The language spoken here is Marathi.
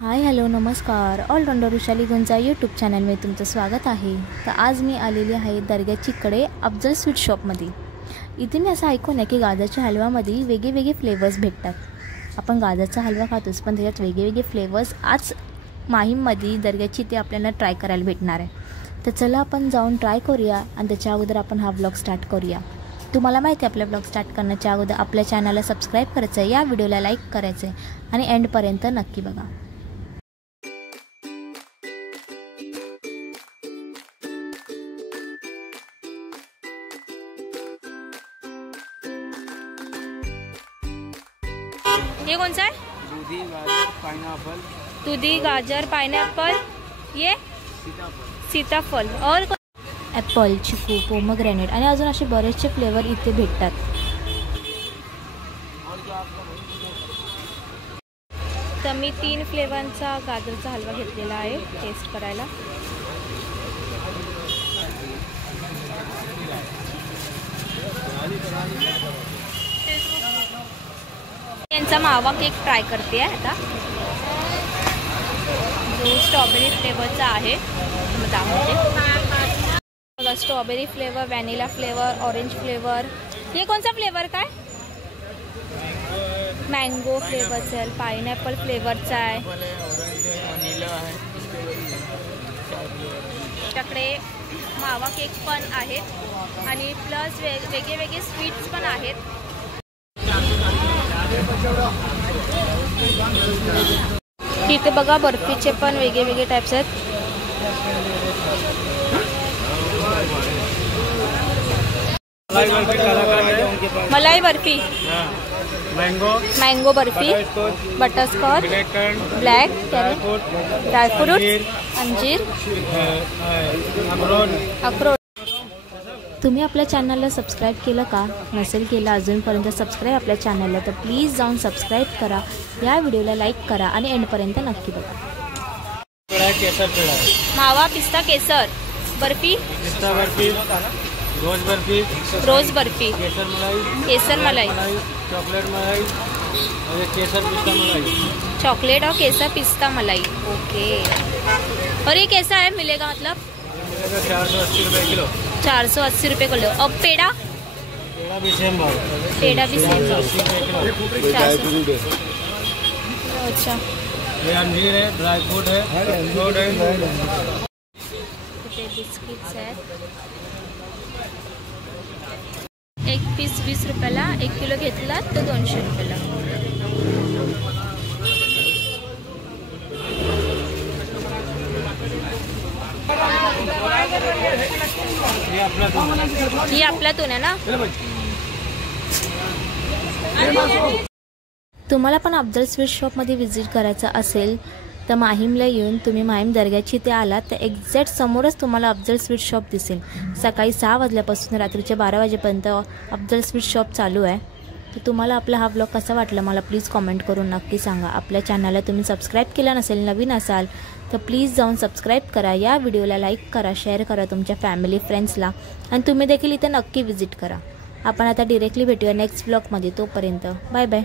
हाय हॅलो नमस्कार. ऑलराउंडर वृषाली गुंजा यूट्यूब चॅनलमध्ये तुमचं स्वागत आहे. तर आज मी आलेली आहे दर्ग्याची कडे अफजल स्वीट शॉपमध्ये. इथे मी असं ऐकून आहे की गाजरच्या हलव्यामध्ये वेगवेगळे फ्लेवर्स भेटतात. आपण गाजरचा हलवा खातोच, पण त्याच्यात वेगवेगळे फ्लेवर्स आज माहीममध्ये दर्ग्याची ते आपल्याला ट्राय करायला भेटणार आहे. तर चला आपण जाऊन ट्राय करूया आणि त्याच्या अगोदर आपण हा व्लॉग स्टार्ट करूया. तुम्हाला माहिती आहे आपला व्लॉग स्टार्ट करण्याच्या अगोदर आपल्या चॅनलला सबस्क्राईब करायचं आहे, या व्हिडिओला लाईक करायचं आहे आणि एंडपर्यंत नक्की बघा. ये कौन सा है? दूधी गाजर पाइनएप्पल, ये सीताफल और ॲपल, चिकू, पोमग्रॅनेट आणि अजून असे बरेचसे फ्लेवर इथे भेटतात. तर मी 3 फ्लेवरचा गाजरचा हलवा घेतलेला आहे टेस्ट करायला. यांचा मावा केक ट्राय करते आहे आता, जो स्ट्रॉबेरी फ्लेवरचा आहे. बघा, strawberry flavour, vanilla flavour, orange flavour. हे कोणता फ्लेवर काय? मँगो फ्लेवरचा आहे, पाइनएप्पल फ्लेवरचा आहे. त्याच्याकडे मावा केक पण आहेत आणि प्लस वेगळे वेगळे स्वीट्स पण आहेत. इथे बघा बर्फीचे पण वेगळे टाइप्स आहेत. मलाई barfi, mango barfi, butterscotch, black dry fruit, अंजीर, अक्रोड. तुम्ही आपल्या चॅनलला सबस्क्राईब केलं का? नसेल केलं अजूनपर्यंत सबस्क्राईब आपल्या चॅनलला, तर प्लीज जाऊन सबस्क्राईब करा, या व्हिडिओला लाईक करा आणि एंडपर्यंत नक्की बघा. मावा पिस्ता केसर बर्फी, रोज बर्फी, केसर मलाई, चॉकलेट और केसर पिस्ता मलाई. ओके, और ये कैसा है? मिलेगा मतलब 480 रुपये किलो. 480 रुपये किलो. अब पेड़ा भी सेम भाव. पेड़ा भी सेम भाव. अच्छा, ये अंजीर है, ड्राई फ्रूट है, अखरोट है. बिस्किट्स है. एक पीस 20 रुपयाला, 1 किलो घेतला तर 200 रुपयाला. ही आपल्यातून आहे ना. तुम्हाला पण अफजल स्वीट शॉपमध्ये व्हिजिट करायचं असेल तर माहीमला येऊन तुम्ही माहीम दर्ग्याची ते आलात तर एक्झॅक्ट समोरच तुम्हाला अफजल स्वीट शॉप दिसेल. सकाळी 6 वाजल्यापासून रात्रीचे 12 वाजेपर्यंत अफजल स्वीट शॉप चालू आहे. तर तुम्हाला आपला हा व्लॉग कसा वाटला मला प्लीज कॉमेंट करून नक्की सांगा. आपल्या चॅनलला तुम्ही सबस्क्राईब केला नसेल, नवीन असाल तर प्लीज जाऊन सबस्क्राईब करा, या व्हिडिओला लाईक करा, शेअर करा तुमच्या फॅमिली फ्रेंड्सला आणि तुम्ही देखील इथे नक्की व्हिजिट करा. आपण आता डिरेक्टली भेटूया नेक्स्ट व्लॉगमध्ये. तोपर्यंत बाय बाय.